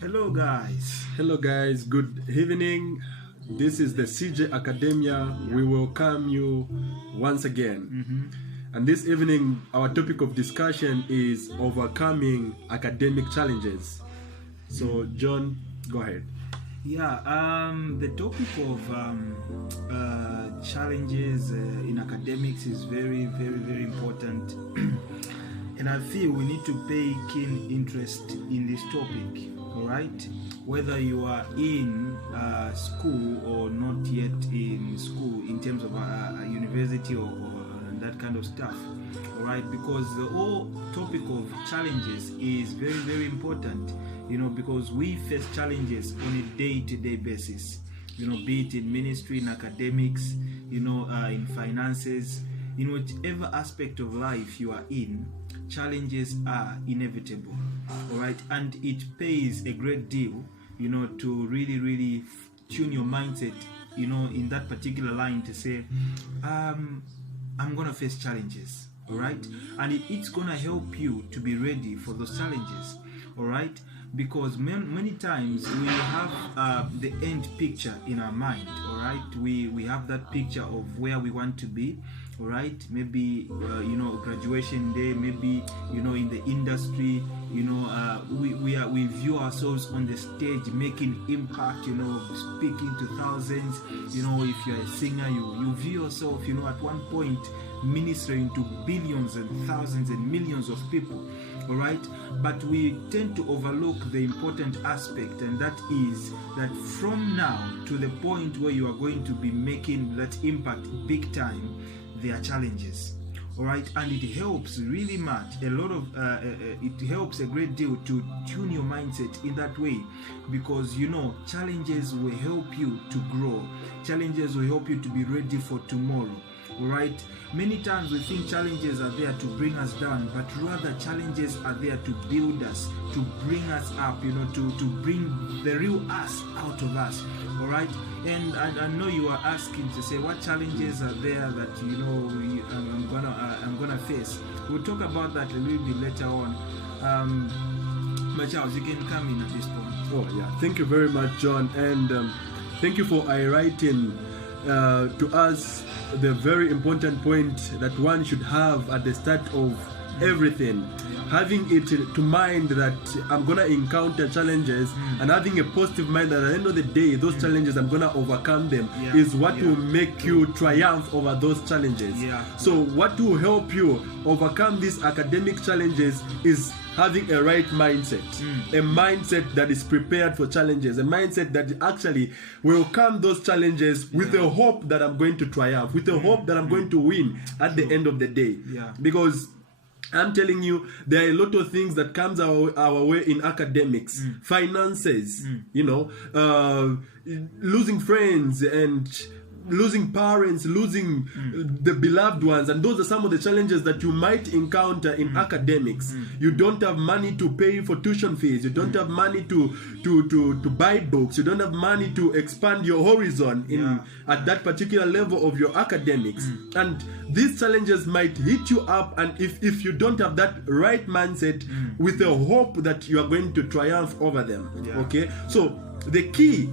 Hello guys. Hello guys, good evening. This is the CJ Academia. We welcome you once again. And this evening, our topic of discussion is overcoming academic challenges. So, John, go ahead. Yeah, the topic of challenges in academics is very important. And I feel we need to pay keen interest in this topic, all right? Whether you are in school or not yet in school, in terms of a university or that kind of stuff, all right? Because the whole topic of challenges is very important, because we face challenges on a day-to-day basis, be it in ministry, in academics, in finances, in whatever aspect of life you are in. Challenges are inevitable, all right, and it pays a great deal, to really tune your mindset, in that particular line to say, I'm gonna face challenges, all right, and it's gonna help you to be ready for those challenges, all right, because many times we have the end picture in our mind, all right, we have that picture of where we want to be, all right, maybe graduation day, maybe in the industry, we view ourselves on the stage making impact, speaking to thousands, if you're a singer, you view yourself, at one point ministering to billions and thousands and millions of people, all right, but we tend to overlook the important aspect, and that is that from now to the point where you are going to be making that impact big time, there are challenges, all right, and it helps really much it helps a great deal to tune your mindset in that way, because challenges will help you to grow. Challenges will help you to be ready for tomorrow, all right. Many times we think challenges are there to bring us down, but rather challenges are there to build us, to bring us up, to bring the real us out of us, all right. And I know you are asking to say, what challenges are there that I'm gonna face? We'll talk about that a little bit later on. But Charles, you can come in at this point. Oh yeah, thank you very much, John, and thank you for highlighting to us the very important point that one should have at the start of everything, having it to mind that I'm gonna encounter challenges, and having a positive mind that at the end of the day those challenges I'm gonna overcome them is what will make you triumph over those challenges. So what will help you overcome these academic challenges is having a right mindset, a mindset that is prepared for challenges, a mindset that actually will come those challenges with the hope that I'm going to triumph, with the hope that I'm going to win at the end of the day. Because I'm telling you, there are a lot of things that comes our way in academics, finances, losing friends and losing parents, losing the beloved ones, and those are some of the challenges that you might encounter in academics. You don't have money to pay for tuition fees, you don't have money to buy books, you don't have money to expand your horizon at that particular level of your academics, and these challenges might hit you up, and if you don't have that right mindset with the hope that you are going to triumph over them, okay, so the key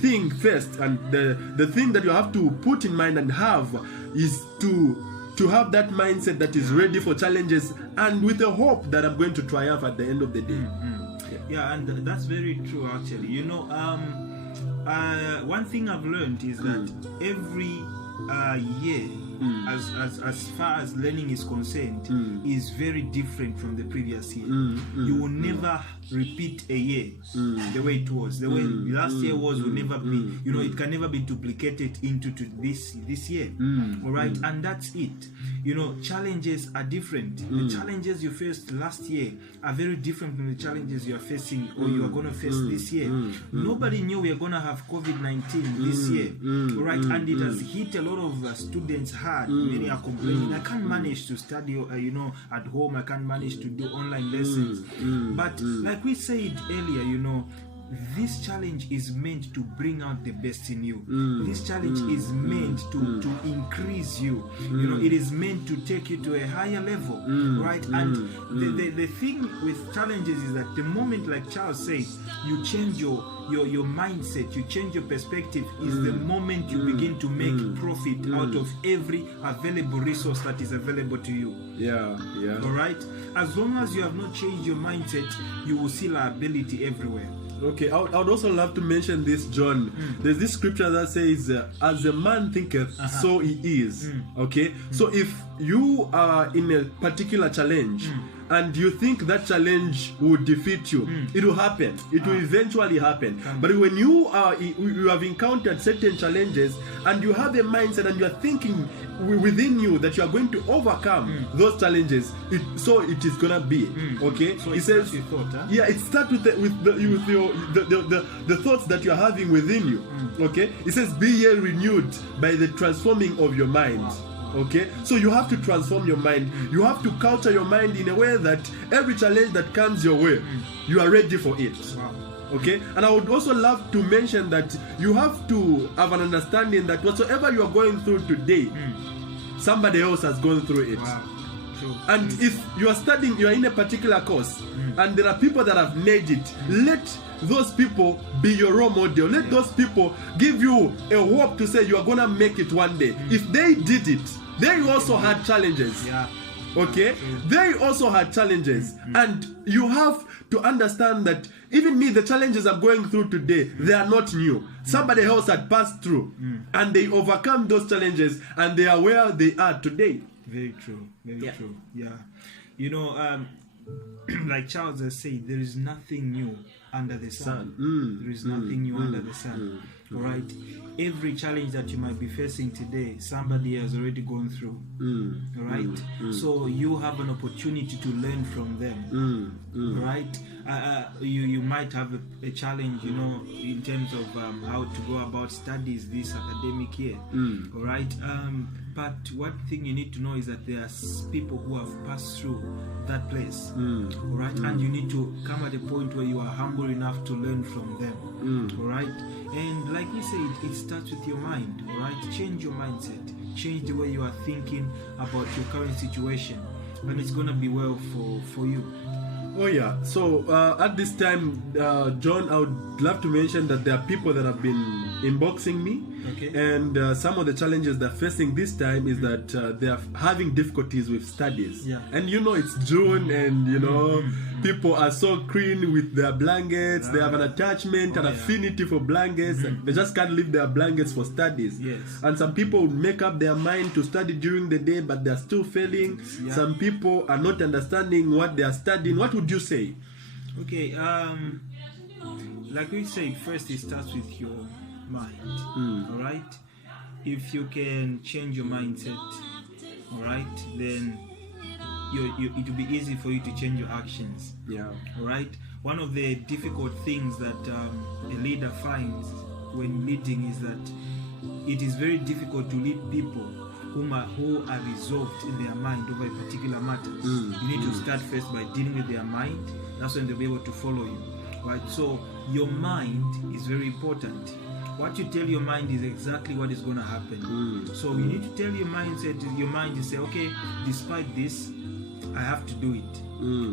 thing first, and the thing that you have to put in mind and have is to have that mindset that is ready for challenges and with the hope that I'm going to triumph at the end of the day. And that's very true actually. One thing I've learned is that every year, as far as learning is concerned, is very different from the previous year. You will never repeat a year the way it was. The way last year was will never be, it can never be duplicated into this year. All right, and that's it. Challenges are different. The challenges you faced last year are very different from the challenges you are facing or you are going to face this year. Nobody knew we are going to have COVID-19 this year, all right, and it has hit a lot of students hard. Many are complaining, I can't manage to study at home, I can't manage to do online lessons. But like we said earlier, this challenge is meant to bring out the best in you. This challenge is meant to increase you. You know, it is meant to take you to a higher level, right? And the thing with challenges is that the moment, like Charles said, you change your mindset, you change your perspective, is the moment you begin to make profit out of every available resource that is available to you. Yeah. All right? As long as you have not changed your mindset, you will see liability everywhere. Okay, I would also love to mention this, John. There's this scripture that says, as a man thinketh, so he is. Okay, so if you are in a particular challenge and you think that challenge will defeat you, it will happen. It will eventually happen. But when you have encountered certain challenges and you have a mindset and you are thinking within you that you are going to overcome those challenges, so it is gonna be. Okay, So it says, with thought, huh? yeah, it starts with the thoughts that you are having within you. Okay, it says, be ye renewed by the transforming of your mind. Okay, so you have to transform your mind. You have to culture your mind in a way that every challenge that comes your way, you are ready for it. Okay, and I would also love to mention that you have to have an understanding that whatsoever you are going through today, somebody else has gone through it. True. And if you are studying, you are in a particular course, and there are people that have made it, let those people be your role model. Let those people give you a hope to say you are gonna make it one day. If they did it, they also had challenges. Yeah. Okay, they also had challenges, and you have to understand that even me, the challenges I'm going through today, they are not new. Somebody else had passed through, and they overcome those challenges, and they are where they are today. Very true. Very true. Yeah. You know, like Charles has said, there is nothing new under the sun. There is nothing new under the sun. All right. Every challenge that you might be facing today, somebody has already gone through. All right. So you have an opportunity to learn from them. All right. You might have a challenge, you know, in terms of how to go about studies this academic year. All right. But one thing you need to know is that there are people who have passed through that place. All right. And you need to come at a point where you are humble enough to learn from them. All right. And like we said, it starts with your mind. All right. Change your mindset. Change the way you are thinking about your current situation, and it's gonna be well for you. Oh yeah. So at this time, John, I would love to mention that there are people that have been inboxing me. Okay. And some of the challenges they're facing this time is that they are having difficulties with studies. Yeah. And you know, it's June, and you know, people are so clean with their blankets. They have an attachment, an affinity for blankets. They just can't leave their blankets for studies. Yes. And some people would make up their mind to study during the day, but they're still failing. Yeah. Some people are not understanding what they are studying. What would you say? Okay. Like we said, first it starts with your mind. All right. If you can change your mindset, all right, then it will be easy for you to change your actions. Yeah. All right. One of the difficult things that a leader finds when leading is that it is very difficult to lead people who are resolved in their mind over a particular matter. You need to start first by dealing with their mind. That's when they'll be able to follow you. Right. So your mind is very important. What you tell your mind is exactly what is going to happen. So you need to tell your mindset, your mind to say, okay, despite this, I have to do it.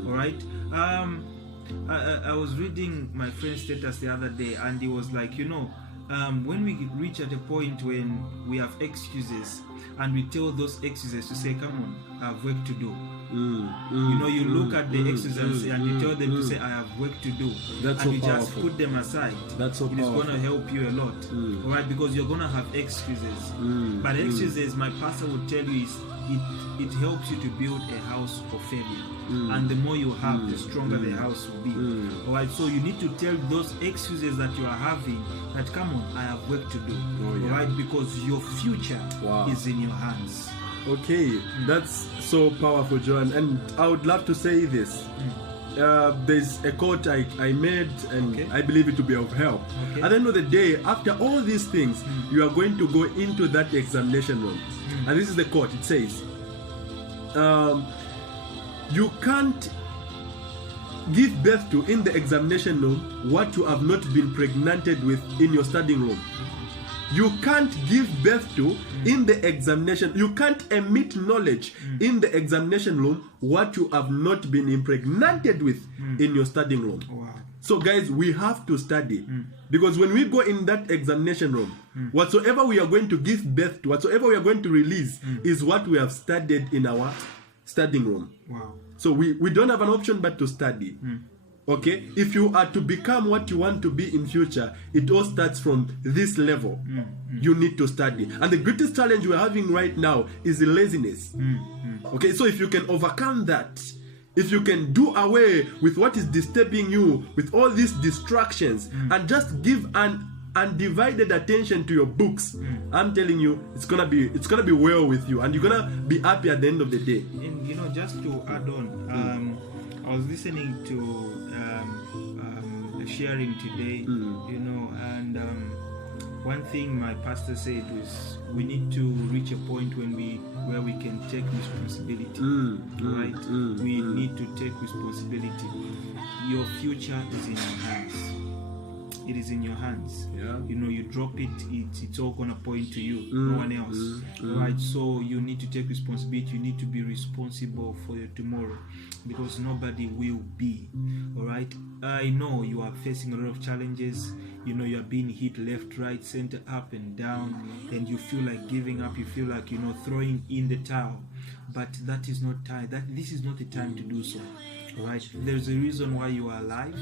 All right. I was reading my friend's status the other day, and he was like, you know, when we reach at a point when we have excuses, and we tell those excuses to say, come on, I have work to do. You know, you look at the excuses and you tell them to say, I have work to do. That's and so you powerful. just put them aside. That's so It is powerful. going to help you a lot. All right, because you're going to have excuses. But excuses, my pastor would tell you, is it helps you to build a house of failure. And the more you have, the stronger the house will be. All right, so you need to tell those excuses that you are having that, come on, I have work to do. All right, because your future is in your hands. Okay, that's so powerful, John. And I would love to say this. There's a quote I made, and I believe it to be of help. At the end of the day, after all these things, you are going to go into that examination room. And this is the quote. It says, you can't give birth to in the examination room what you have not been pregnanted with in your studying room. You can't give birth to in the examination. You can't emit knowledge in the examination room what you have not been impregnated with in your studying room. Wow. So guys, we have to study, because when we go in that examination room, whatsoever we are going to give birth to, whatsoever we are going to release is what we have studied in our studying room. Wow. So we don't have an option but to study. Okay, if you are to become what you want to be in future, it all starts from this level. You need to study, and the greatest challenge we're having right now is laziness. Okay, so if you can overcome that, if you can do away with what is disturbing you, with all these distractions, and just give an undivided attention to your books, I'm telling you, it's gonna be well with you, and you're gonna be happy at the end of the day. And just to add on, I was listening to the sharing today, and one thing my pastor said was we need to reach a point where we can take responsibility. Right? We need to take responsibility. Your future is in your hands. It is in your hands. Yeah. You drop it, it's all gonna point to you, no one else. Right? So you need to take responsibility. You need to be responsible for your tomorrow, because nobody will be. All right? I know you are facing a lot of challenges. You are being hit left, right, center, up and down, and you feel like giving up. You feel like throwing in the towel. But that is not time. This is not the time to do so. Right? There's a reason why you are alive.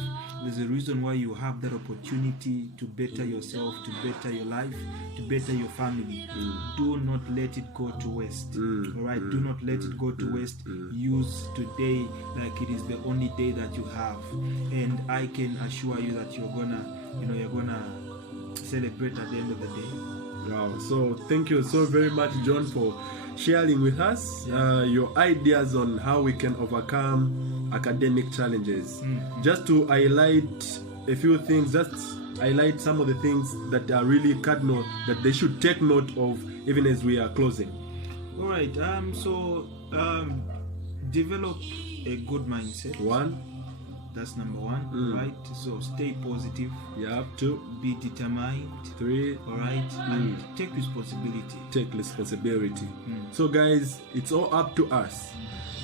There's a reason why you have that opportunity to better yourself, to better your life, to better your family. Do not let it go to waste. All right? Do not let it go to waste. Use today like it is the only day that you have, and I can assure you that you're gonna celebrate at the end of the day. Wow. So thank you so very much, John, for sharing with us your ideas on how we can overcome academic challenges. Just to highlight a few things, just highlight some of the things that are really cardinal that they should take note of even as we are closing. All right. Develop a good mindset. That's number one, right? So stay positive. Yeah. 2. Be determined. 3. All right, and take responsibility. Take responsibility. So guys, it's all up to us.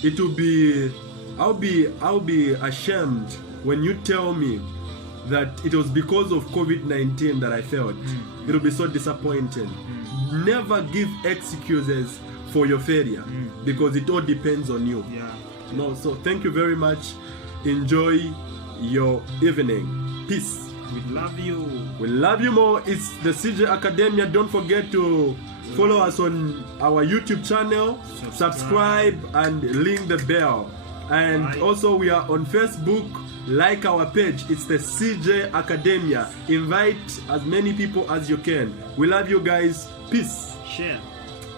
It will be. I'll be ashamed when you tell me that it was because of COVID-19 that I failed. It'll be so disappointing. Never give excuses for your failure, because it all depends on you. Yeah. So thank you very much. Enjoy your evening. Peace. We love you. We love you more. It's the CJ Academia. Don't forget to follow us on our YouTube channel, subscribe and ring the bell. And also we are on Facebook. Like our page. It's the CJ Academia. Invite as many people as you can. We love you guys. Peace. Share.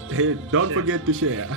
Hey, don't forget to share.